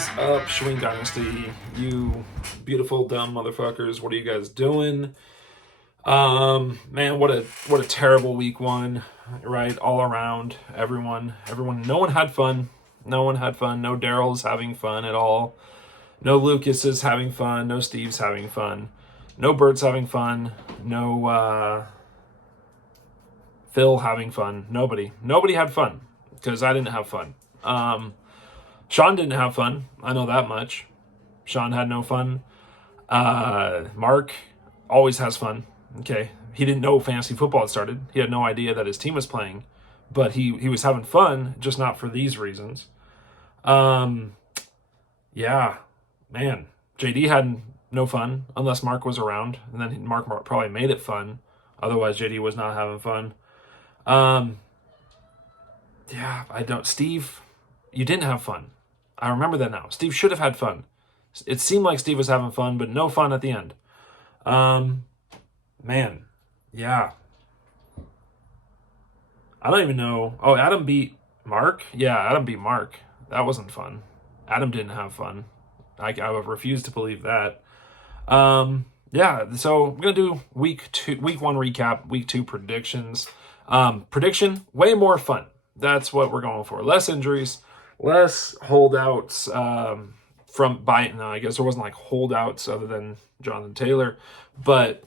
is up, Shwing Dynasty? You beautiful dumb motherfuckers. What are you guys doing? Man, what a terrible week one, right? All around, everyone. No one had fun. No one had fun. No Daryl's having fun at all. No Lucas is having fun. No Steve's having fun. No Bert's having fun. No Phil having fun. Nobody had fun because I didn't have fun. Sean didn't have fun. I know that much. Sean had no fun. Mark always has fun. Okay. He didn't know fantasy football had started. He had no idea that his team was playing, but he was having fun, just not for these reasons. Yeah, man. JD had no fun unless Mark was around, and then Mark probably made it fun. Otherwise, JD was not having fun. Yeah, Steve, you didn't have fun. I remember that now. Steve should have had fun. It seemed like Steve was having fun, but no fun at the end. Man, yeah. I don't even know. Oh, Adam beat Mark? Yeah, Adam beat Mark. That wasn't fun. Adam didn't have fun. I would refuse to believe that. Yeah, so we're going to do week one recap, week two predictions. Prediction, way more fun. That's what we're going for. Less injuries, less holdouts I guess there wasn't like holdouts other than Jonathan Taylor, but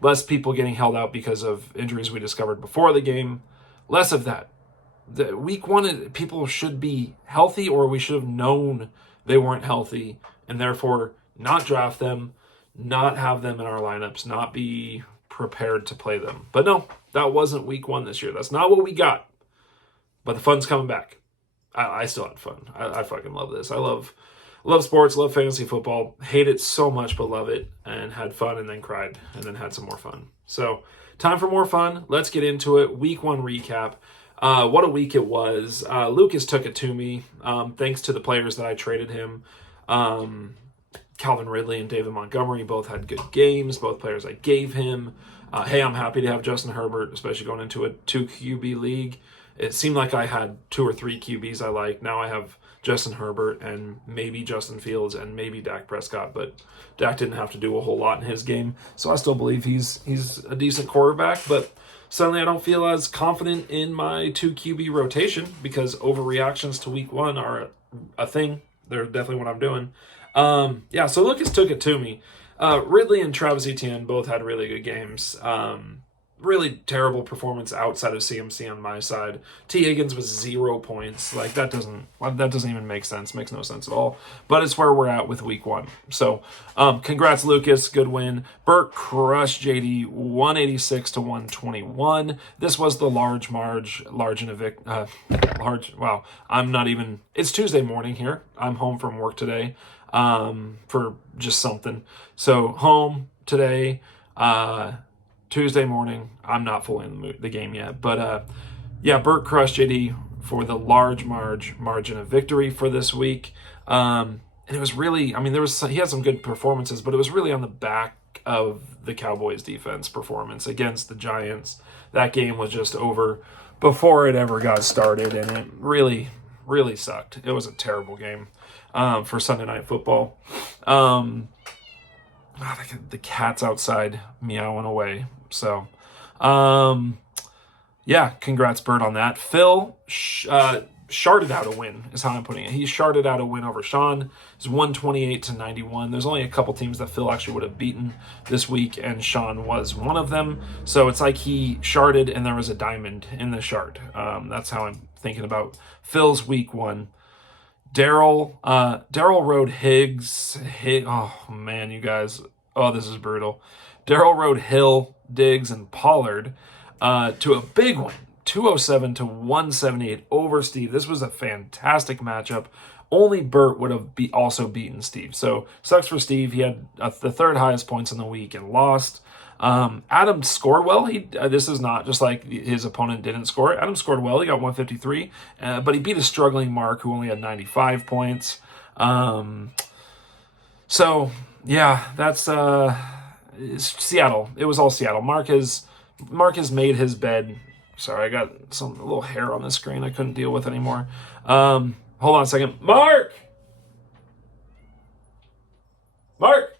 less people getting held out because of injuries we discovered before the game. Less of that. The week one, people should be healthy, or we should have known they weren't healthy, and therefore not draft them, not have them in our lineups, not be prepared to play them. But no, that wasn't week one this year. That's not what we got. But the fun's coming back. I still had fun. I fucking love this. I love sports, love fantasy football, hate it so much, but love it, and had fun and then cried and then had some more fun. So time for more fun. Let's get into it. Week one recap. What a week it was. Lucas took it to me, thanks to the players that I traded him. Calvin Ridley and David Montgomery both had good games, both players I gave him. Hey, I'm happy to have Justin Herbert, especially going into a 2 QB league. It seemed like I had 2 or 3 QBs I like. Now I have Justin Herbert and maybe Justin Fields and maybe Dak Prescott, but Dak didn't have to do a whole lot in his game, so I still believe he's a decent quarterback, but suddenly I don't feel as confident in my 2 QB rotation because overreactions to week one are a thing. They're definitely what I'm doing. Yeah, so Lucas took it to me. Ridley and Travis Etienne both had really good games. Really terrible performance outside of CMC on my side. T. Higgins was 0 points. Like, that doesn't even make sense. Makes no sense at all. But it's where we're at with week one. So, congrats, Lucas. Good win. Burt crushed JD 186 to 121. This was the large. Wow. I'm not even. It's Tuesday morning here. I'm home from work today. For just something. So home today. Tuesday morning. I'm not fully in the game yet, but yeah, Burt crushed JD for the large margin of victory for this week. And it was really, I mean, he had some good performances, but it was really on the back of the Cowboys defense performance against the Giants. That game was just over before it ever got started, and it really, really sucked. It was a terrible game for Sunday Night Football. The cat's outside meowing away. So, yeah, congrats, Bird, on that. Phil sharded out a win, is how I'm putting it. He sharded out a win over Sean. It's 128 to 91. There's only a couple teams that Phil actually would have beaten this week, and Sean was one of them. So it's like he sharded and there was a diamond in the shard. That's how I'm thinking about Phil's week one. Daryl rode Higgs. Oh, man, you guys. Oh, this is brutal. Daryl rode Hill, Diggs, and Pollard to a big win, 207 to 178 over Steve. This was a fantastic matchup. Only Burt would have also beaten Steve. So, sucks for Steve. He had the third highest points in the week and lost. Adam scored well. This is not just like his opponent didn't score. Adam scored well. He got 153, but he beat a struggling Mark who only had 95 points. So yeah, that's Seattle. It was all Seattle. Mark has made his bed. Sorry, I got a little hair on the screen I couldn't deal with anymore. Hold on a second. Mark! Mark,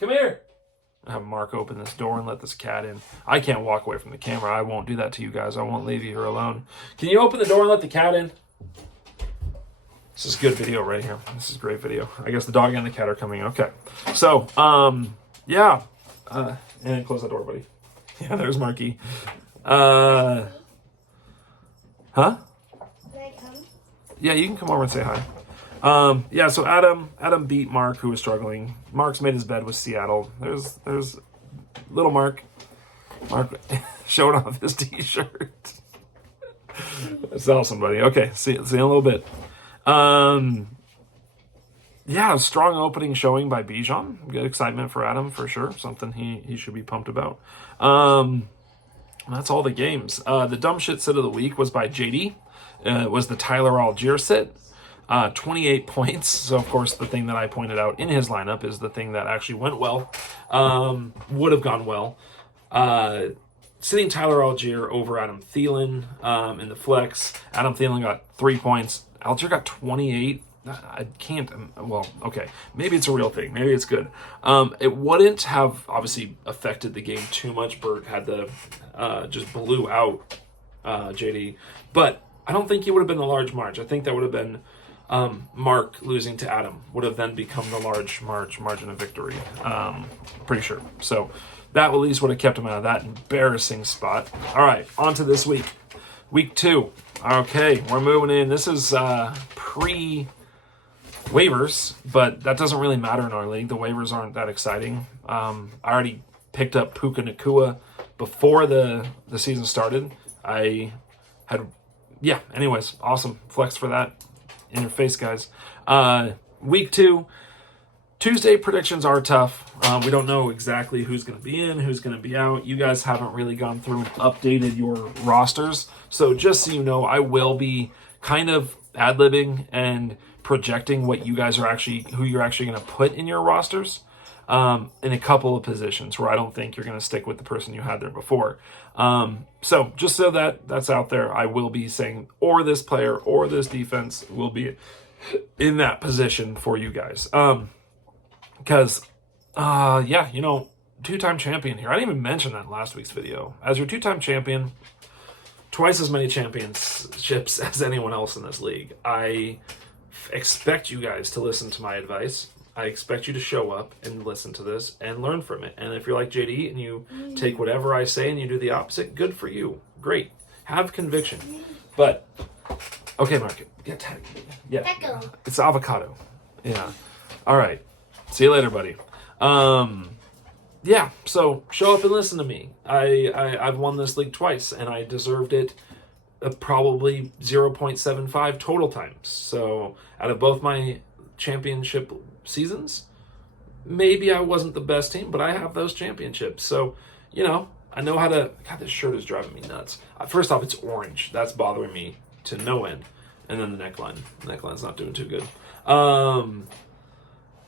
come here. I have Mark open this door and let this cat in. I can't walk away from the camera. I won't do that to you guys. I won't leave you here alone. Can you open the door and let the cat in? This is good video right here. This is great video. I guess the dog and the cat are coming in. Okay. So, yeah. And close that door, buddy. Yeah, there's Marky. Huh? Can I come? Yeah, you can come over and say hi. Yeah, so Adam beat Mark, who was struggling. Mark's made his bed with Seattle. There's little Mark. Mark showed off his t-shirt. That's awesome, buddy. Okay, see you in a little bit. Yeah, strong opening showing by Bijan. Good excitement for Adam, for sure. Something he should be pumped about. That's all the games. The dumb shit sit of the week was by JD. It was the Tyler Algier sit. 28 points. So, of course, the thing that I pointed out in his lineup is the thing that actually went well. Would have gone well. Sitting Tyler Algier over Adam Thielen in the flex. Adam Thielen got 3 points. Algier got 28. I can't, well, okay. Maybe it's a real thing. Maybe it's good. It wouldn't have, obviously, affected the game too much. Bert had the, just blew out JD. But I don't think he would have been the large march. I think that would have been Mark losing to Adam would have then become the large margin of victory. Pretty sure. So that at least would have kept him out of that embarrassing spot. All right, on to this week. Week 2. Okay, we're moving in. This is pre-waivers, but that doesn't really matter in our league. The waivers aren't that exciting. I already picked up Puka Nacua before the season started. I had, yeah, anyways, awesome. Flex for that. In your face, guys. Week 2. Tuesday predictions are tough. We don't know exactly who's going to be in, who's going to be out. You guys haven't really gone through and updated your rosters. So just so you know, I will be kind of ad-libbing and projecting what you guys are actually, who you're actually going to put in your rosters in a couple of positions where I don't think you're going to stick with the person you had there before. So just so that's out there, I will be saying, or this player or this defense will be in that position for you guys. Because, yeah, you know, 2-time champion here. I didn't even mention that in last week's video. As your 2-time champion, twice as many championships as anyone else in this league. I expect you guys to listen to my advice. I expect you to show up and listen to this and learn from it. And if you're like JD and you take whatever I say and you do the opposite, good for you. Great. Have conviction. But, okay, Mark. Yeah. It's avocado. Yeah. All right. See you later, buddy. Yeah, so show up and listen to me. I've won this league twice, and I deserved it probably 0.75 total times. So out of both my championship seasons, maybe I wasn't the best team, but I have those championships. So, you know, I know how to... God, this shirt is driving me nuts. First off, it's orange. That's bothering me to no end. And then the neckline. The neckline's not doing too good.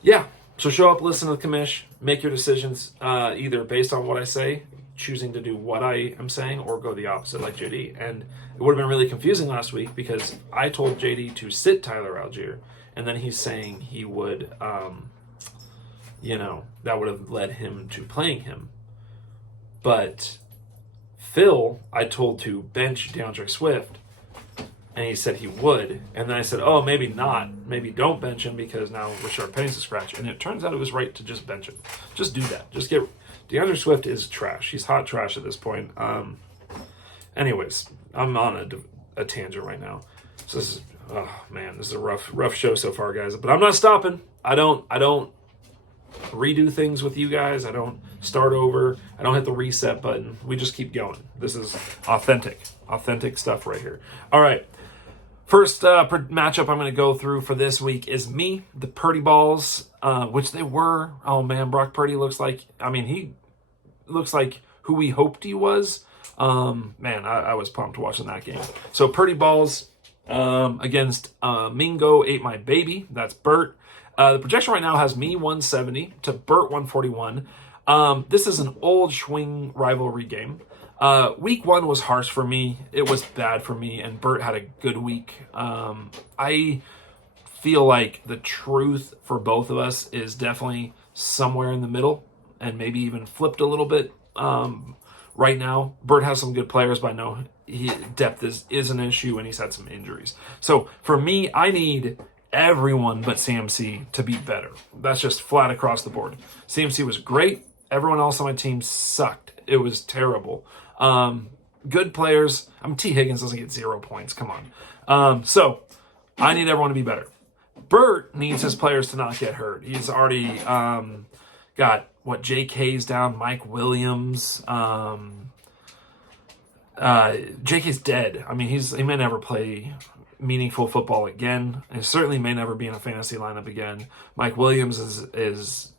Yeah, so show up, listen to the commish, make your decisions either based on what I say, choosing to do what I am saying, or go the opposite like JD. And it would have been really confusing last week because I told JD to sit Tyler Algier, and then he's saying he would, you know, that would have led him to playing him. But Phil, I told to bench DeAndre Swift, and he said he would. And then I said, oh, maybe not. Maybe don't bench him because now Rashard Penny's a scratch. And it turns out it was right to just bench him. Just do that. Just get... DeAndre Swift is trash. He's hot trash at this point. Anyways, I'm on a tangent right now. So this is... Oh, man, this is a rough show so far, guys. But I'm not stopping. I don't redo things with you guys. I don't start over. I don't hit the reset button. We just keep going. This is authentic stuff right here. All right. First matchup I'm going to go through for this week is me, the Purdy Balls, which they were. Oh, man, Brock Purdy looks like, I mean, he looks like who we hoped he was. Man, I was pumped watching that game. So Purdy Balls against Mingo Ate My Baby. That's Bert. The projection right now has me 170 to Bert 141. This is an old Schwing rivalry game. Week 1 was harsh for me. It was bad for me, and Bert had a good week. I feel like the truth for both of us is definitely somewhere in the middle and maybe even flipped a little bit. Right now, Bert has some good players, but I know depth is an issue, and he's had some injuries. So for me, I need everyone but CMC to be better. That's just flat across the board. CMC was great. Everyone else on my team sucked. It was terrible. Good players. T. Higgins doesn't get 0 points. Come on. So I need everyone to be better. Bert needs his players to not get hurt. He's already got JK's down, Mike Williams. JK's dead. I mean, he may never play meaningful football again. He certainly may never be in a fantasy lineup again. Mike Williams is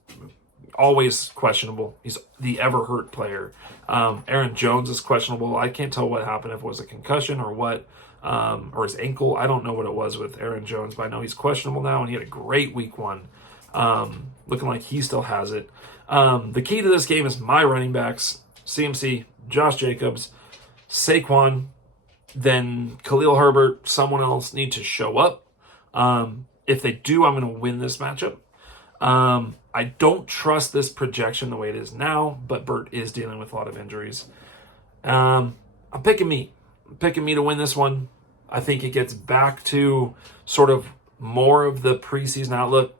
always questionable. He's the ever hurt player. Aaron Jones is questionable. I can't tell what happened, if it was a concussion or what, or his ankle. I don't know what it was with Aaron Jones, but I know he's questionable now, and he had a great week 1. Looking like he still has it. The key to this game is my running backs, CMC, Josh Jacobs, Saquon, then Khalil Herbert, someone else need to show up. If they do, I'm going to win this matchup. I don't trust this projection the way it is now, but Bert is dealing with a lot of injuries. I'm picking me. I'm picking me to win this one. I think it gets back to sort of more of the preseason outlook.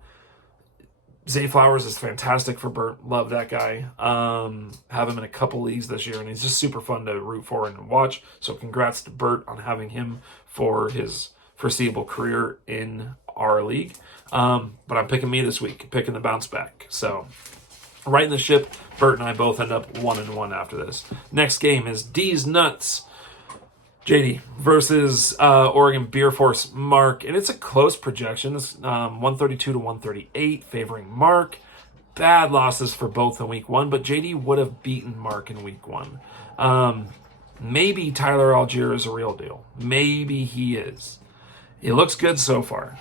Zay Flowers is fantastic for Bert. Love that guy. Have him in a couple leagues this year, and he's just super fun to root for and watch. So congrats to Bert on having him for his foreseeable career in our league. But I'm picking me this week, picking the bounce back. So right in the ship, Bert and I both end up 1-1 after this. Next game is D's Nuts. JD versus Oregon Beer Force Mark, and it's a close projection. It's 132 to 138, favoring Mark. Bad losses for both in week 1, but JD would have beaten Mark in week 1. Maybe Tyler Algier is a real deal. Maybe he is. He looks good so far.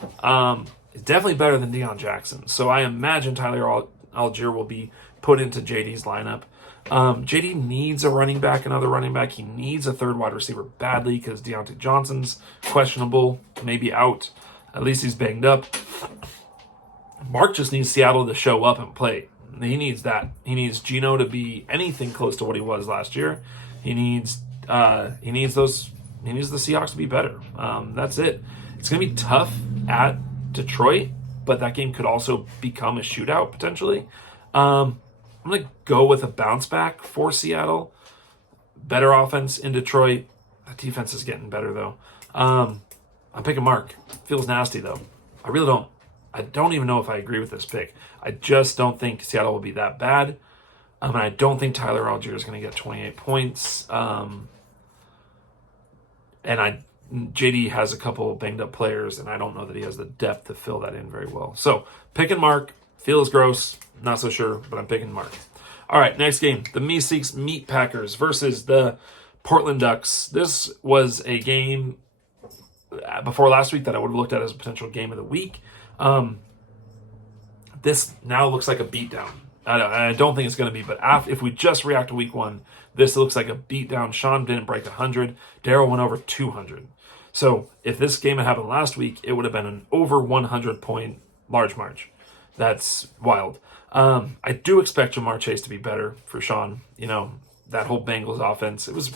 He's definitely better than Deion Jackson, so I imagine Tyler Algier will be put into JD's lineup. JD needs a running back, another running back. He needs a third wide receiver badly because Deontay Johnson's questionable, maybe out. At least he's banged up. Mark just needs Seattle to show up and play. He needs that. He needs Geno to be anything close to what he was last year. He needs the Seahawks to be better. That's it. It's going to be tough at Detroit, but that game could also become a shootout potentially. I'm going to go with a bounce back for Seattle. Better offense in Detroit. That defense is getting better, though. I'm picking Mark. Feels nasty, though. I really don't. I don't even know if I agree with this pick. I just don't think Seattle will be that bad. And I don't think Tyler Algier is going to get 28 points. And JD has a couple banged up players, and I don't know that he has the depth to fill that in very well. So, picking Mark. Feels gross. Not so sure, but I'm picking Mark. All right, next game. The Meeseeks Meat Packers versus the Portland Ducks. This was a game before last week that I would have looked at as a potential game of the week. This now looks like a beatdown. I don't think it's going to be, but if we just react to week 1, this looks like a beatdown. Sean didn't break 100. Daryl went over 200. So if this game had happened last week, it would have been an over 100-point large march. That's wild. I do expect Jamar Chase to be better for Sean. You know, that whole Bengals offense. It was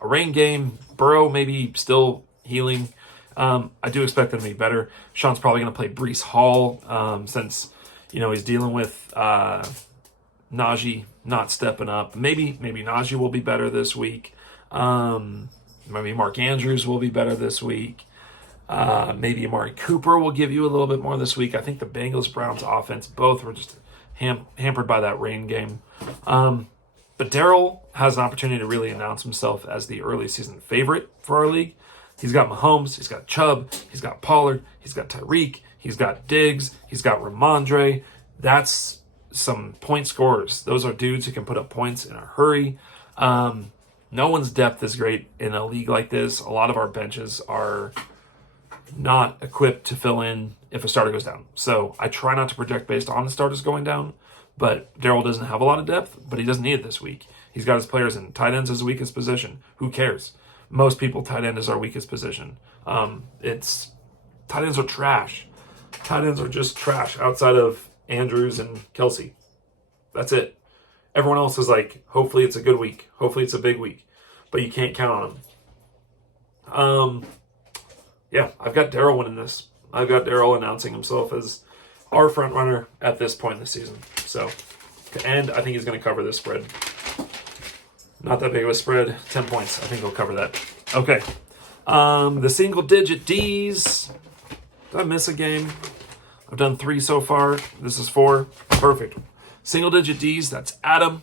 a rain game. Burrow maybe still healing. I do expect them to be better. Sean's probably going to play Breece Hall since, he's dealing with Najee not stepping up. Maybe Najee will be better this week. Maybe Mark Andrews will be better this week. Maybe Amari Cooper will give you a little bit more this week. I think the Bengals-Browns offense, both were just hampered by that rain game. But Daryl has an opportunity to really announce himself as the early season favorite for our league. He's got Mahomes, he's got Chubb, he's got Pollard, he's got Tyreek, he's got Diggs, he's got Ramondre. That's some point scorers. Those are dudes who can put up points in a hurry. No one's depth is great in a league like this. A lot of our benches are not equipped to fill in if a starter goes down. So I try not to project based on the starters going down, but Daryl doesn't have a lot of depth, but he doesn't need it this week. He's got his players in tight ends as weakest position. Who cares? Most people, tight end is our weakest position. Tight ends are trash. tight ends are just trash outside of Andrews and Kelsey. That's it. Everyone else is like, hopefully it's a good week. Hopefully it's a big week. But you can't count on them. Yeah, I've got Daryl winning this. I've got Daryl announcing himself as our front runner at this point in the season. So, and I think he's going to cover this spread. Not that big of a spread. 10 points. I think he'll cover that. Okay. The single digit D's. Did I miss a game? I've done 3 so far. This is 4. Perfect. Single digit D's. That's Adam.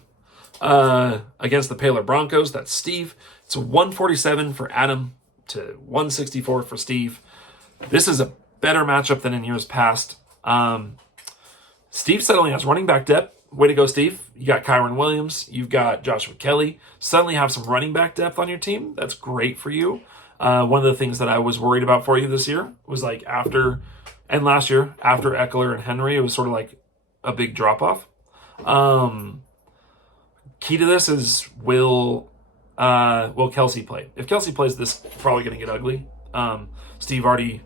Against the Paler Broncos. That's Steve. It's 147 for Adam to 164 for Steve. This is a better matchup than in years past. Steve suddenly has running back depth. Way to go, Steve. You got Kyron Williams. You've got Joshua Kelly. Suddenly have some running back depth on your team. That's great for you. One of the things that I was worried about for you this year was like last year, after Eckler and Henry, it was sort of like a big drop-off. Key to this is will Kelsey play? If Kelsey plays, this is probably going to get ugly. Steve already,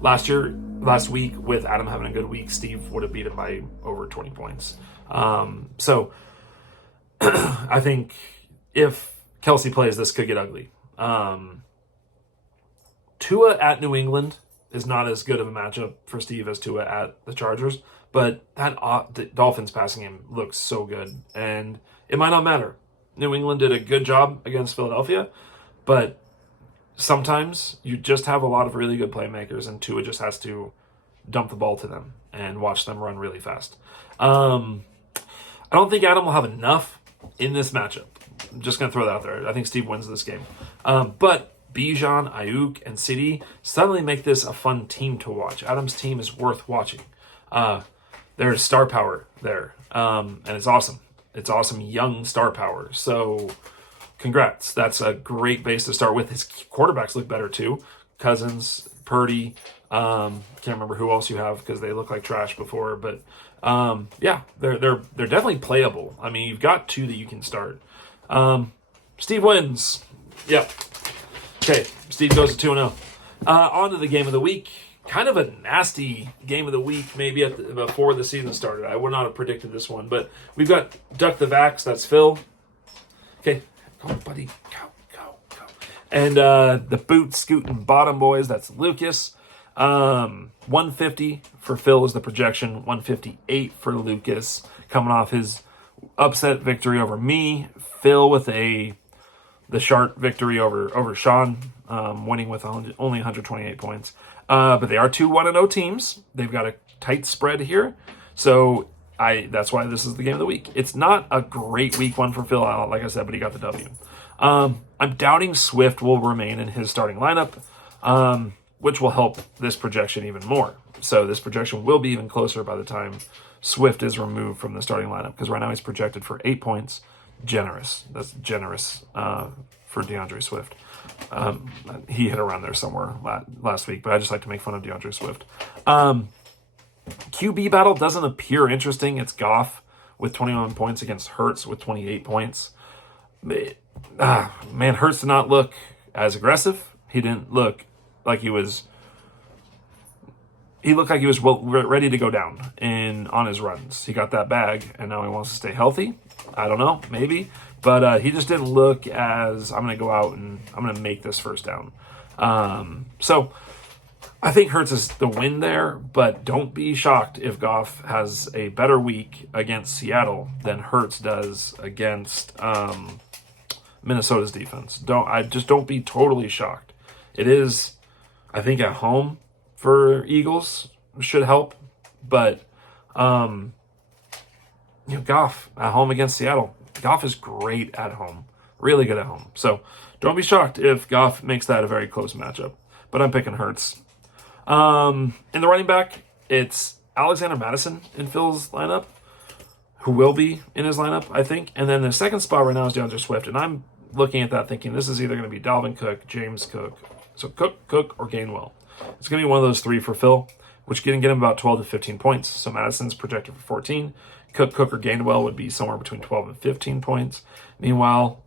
last week, with Adam having a good week, Steve would have beat him by over 20 points. So I think if Kelsey plays, this could get ugly. Tua at New England is not as good of a matchup for Steve as Tua at the Chargers, but the Dolphins passing game looks so good, and it might not matter. New England did a good job against Philadelphia, but sometimes you just have a lot of really good playmakers, and Tua just has to dump the ball to them and watch them run really fast. I don't think Adam will have enough in this matchup. I'm just going to throw that out there. I think Steve wins this game. But Bijan, Ayuk, and CD suddenly make this a fun team to watch. Adam's team is worth watching. There's star power there, and it's awesome. It's awesome young star power. So congrats. That's a great base to start with. His quarterbacks look better too. Cousins, Purdy. Can't remember who else you have because they look like trash before. But yeah, they're definitely playable. I mean, you've got 2 that you can start. Steve wins. Yep. Okay, Steve goes to 2-0. On to the game of the week. Kind of a nasty game of the week, maybe before the season started. I would not have predicted this one, but we've got Duck the Vax. That's Phil. Okay, go, buddy. Go. And the boot scooting bottom boys. That's Lucas. 150 for Phil is the projection. 158 for Lucas, coming off his upset victory over me. Phil with the sharp victory over Sean, winning with only 128 points. But they are 2 1-0 teams. They've got a tight spread here. So that's why this is the game of the week. It's not a great week 1 for Phil, like I said, but he got the W. I'm doubting Swift will remain in his starting lineup, which will help this projection even more. So this projection will be even closer by the time Swift is removed from the starting lineup, because right now he's projected for 8 points. Generous. That's generous for DeAndre Swift. He hit around there somewhere last week, but I just like to make fun of DeAndre Swift. QB battle doesn't appear interesting. It's Goff with 21 points against Hurts with 28 points. Man, Hurts did not look as aggressive. He didn't look like he was... He looked like he was ready to go down on his runs. He got that bag, and now he wants to stay healthy. I don't know, maybe. But he just didn't look as, I'm going to go out and I'm going to make this first down. So I think Hurts is the win there, but don't be shocked if Goff has a better week against Seattle than Hurts does against Minnesota's defense. Don't be totally shocked. It is, I think, at home for Eagles should help, but Goff at home against Seattle. Goff is great at home, really good at home. So don't be shocked if Goff makes that a very close matchup. But I'm picking Hurts. In the running back, it's Alexander Madison in Phil's lineup, who will be in his lineup, I think. And then the second spot right now is DeAndre Swift, and I'm looking at that thinking this is either going to be Dalvin Cook, James Cook, so Cook, or Gainwell. It's going to be one of those 3 for Phil, which can get him about 12 to 15 points. So Madison's projected for 14. Cook, or Gainwell would be somewhere between 12 and 15 points. Meanwhile,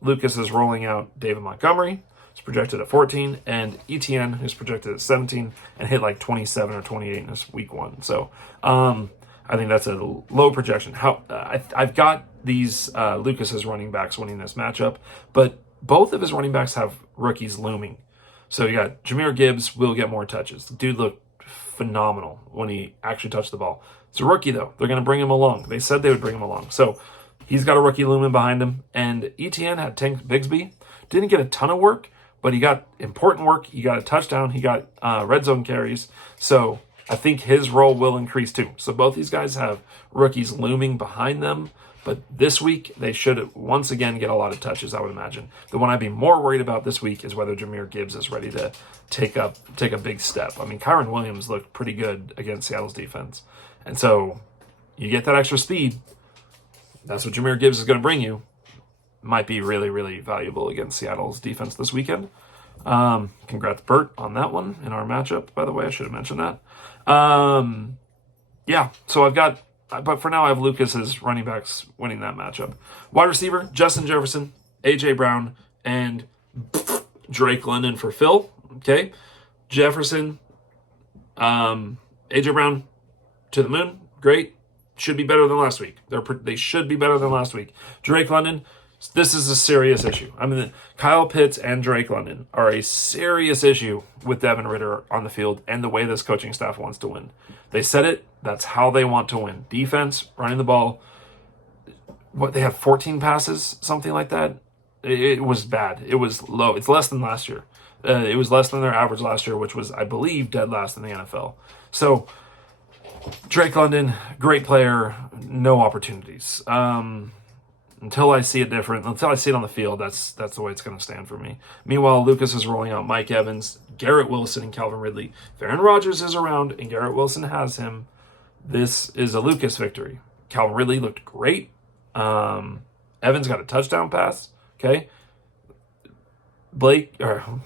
Lucas is rolling out David Montgomery. is projected at 14, and Etienne, who's projected at 17, and hit like 27 or 28 in this week 1. So I think that's a low projection. I've got these Lucas's running backs winning this matchup, but both of his running backs have rookies looming. So you got Jahmyr Gibbs will get more touches. The dude looked phenomenal when he actually touched the ball. It's a rookie, though. They're going to bring him along. They said they would bring him along. So he's got a rookie looming behind him. And Etienne had Tank Bigsby. Didn't get a ton of work, but he got important work. He got a touchdown. He got red zone carries. So I think his role will increase too. So both these guys have rookies looming behind them. But this week, they should once again get a lot of touches, I would imagine. The one I'd be more worried about this week is whether Jahmyr Gibbs is ready to take a big step. I mean, Kyron Williams looked pretty good against Seattle's defense. And so you get that extra speed. That's what Jahmyr Gibbs is going to bring you. Might be really, really valuable against Seattle's defense this weekend. Congrats, Bert, on that one in our matchup, by the way. I should have mentioned that. Yeah, so I've got... But for now, I have Lucas's running backs winning that matchup. Wide receiver, Justin Jefferson, A.J. Brown, and Drake London for Phil. Okay. Jefferson, A.J. Brown to the moon. Great. Should be better than last week. They should be better than last week. Drake London, this is a serious issue. I mean, Kyle Pitts and Drake London are a serious issue with Devin Ritter on the field and the way this coaching staff wants to win. They said it. That's how they want to win. Defense, running the ball. What, they had 14 passes, something like that? It was bad. It was low. It's less than last year. It was less than their average last year, which was, I believe, dead last in the NFL. So, Drake London, great player, no opportunities. Until I see it different, until I see it on the field, that's the way it's going to stand for me. Meanwhile, Lucas is rolling out Mike Evans, Garrett Wilson, and Calvin Ridley. If Aaron Rodgers is around and Garrett Wilson has him, this is a Lucas victory. Calvin Ridley looked great. Evans got a touchdown pass. Okay. Blake. Oh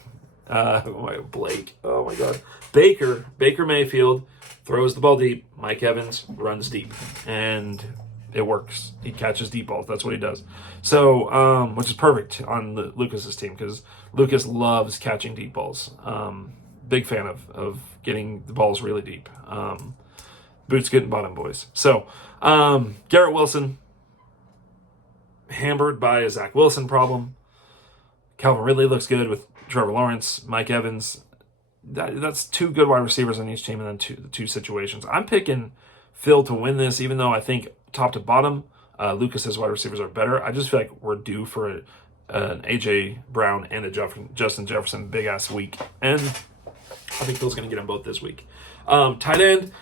my God. Baker Mayfield throws the ball deep. Mike Evans runs deep. And it works. He catches deep balls. That's what he does. So, which is perfect on Lucas's team because Lucas loves catching deep balls. Big fan of getting the balls really deep. Boots getting bottom, boys. So, Garrett Wilson, hampered by a Zach Wilson problem. Calvin Ridley looks good with Trevor Lawrence. Mike Evans. That's two good wide receivers on each team, and then two situations. I'm picking Phil to win this, even though I think top to bottom, Lucas's wide receivers are better. I just feel like we're due for an A.J. Brown and a Justin Jefferson big-ass week. And I think Phil's going to get them both this week. Tight end.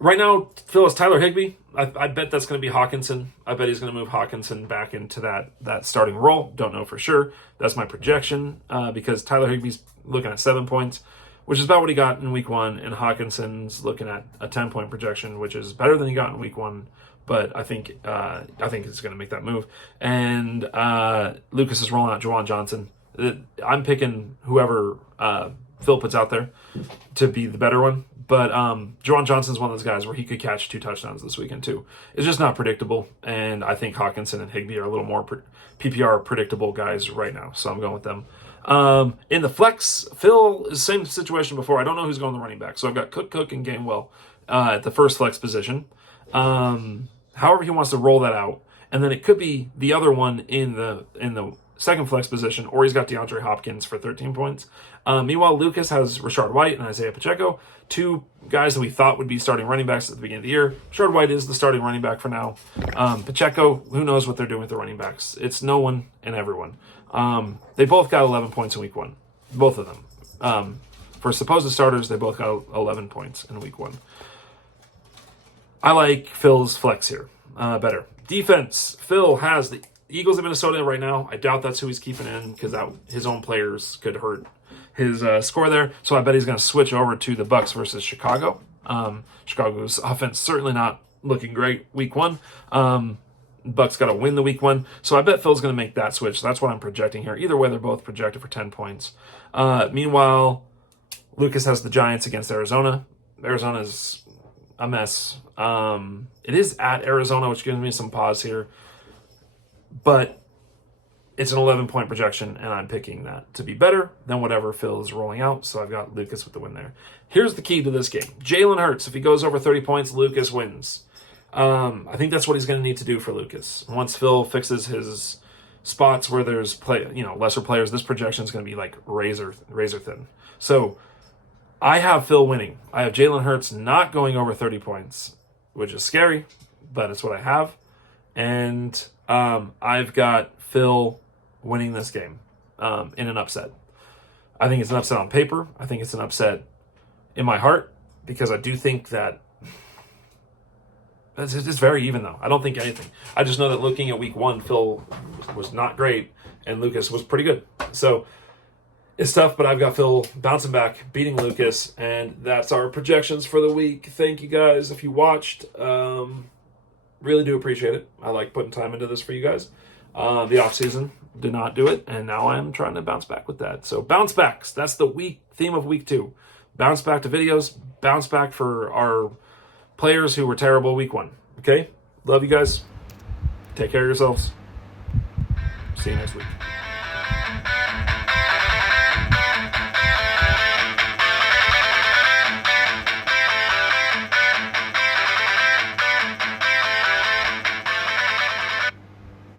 Right now, Phil is Tyler Higbee. I bet that's going to be Hawkinson. I bet he's going to move Hawkinson back into that starting role. Don't know for sure. That's my projection because Tyler Higbee's looking at 7 points, which is about what he got in week 1, and Hawkinson's looking at a 10-point projection, which is better than he got in week 1. But I think it's going to make that move. And Lucas is rolling out Juwan Johnson. I'm picking whoever Phil puts out there to be the better one. But Juwan Johnson's one of those guys where he could catch 2 touchdowns this weekend too. It's just not predictable. And I think Hawkinson and Higbee are a little more PPR predictable guys right now. So I'm going with them. In the flex, Phil is the same situation before. I don't know who's going the running back. So I've got Cook, and Gainwell at the first flex position. However he wants to roll that out. And then it could be the other one in the second flex position, or he's got DeAndre Hopkins for 13 points. Meanwhile, Lucas has Rashard White and Isaiah Pacheco, 2 guys that we thought would be starting running backs at the beginning of the year. Rashard White is the starting running back for now. Pacheco, who knows what they're doing with the running backs. It's no one and everyone. They both got 11 points in week 1. Both of them. For supposed starters, they both got 11 points in week 1. I like Phil's flex here better. Defense, Phil has the Eagles of Minnesota right now. I doubt that's who he's keeping in because his own players could hurt his score there. So I bet he's going to switch over to the Bucks versus Chicago. Chicago's offense certainly not looking great week 1. Bucks got to win the week 1. So I bet Phil's going to make that switch. So that's what I'm projecting here. Either way, they're both projected for 10 points. Meanwhile, Lucas has the Giants against Arizona. Arizona's a mess. It is at Arizona, which gives me some pause here. But it's an 11-point projection, and I'm picking that to be better than whatever Phil is rolling out. So I've got Lucas with the win there. Here's the key to this game. Jalen Hurts, if he goes over 30 points, Lucas wins. I think that's what he's going to need to do for Lucas. Once Phil fixes his spots where there's lesser players, this projection is going to be like razor thin. So I have Phil winning. I have Jalen Hurts not going over 30 points, which is scary, but it's what I have. And I've got Phil winning this game in an upset. I think it's an upset on paper. I think it's an upset in my heart because I do think that it's very even, though. I don't think anything. I just know that looking at week 1, Phil was not great and Lucas was pretty good. So it's tough, but I've got Phil bouncing back, beating Lucas, and that's our projections for the week. Thank you guys if you watched. Really do appreciate it. I like putting time into this for you guys. The off season did not do it, and now I'm trying to bounce back with that. So bounce backs. That's the theme of week 2. Bounce back to videos. Bounce back for our players who were terrible week 1. Okay? Love you guys. Take care of yourselves. See you next week.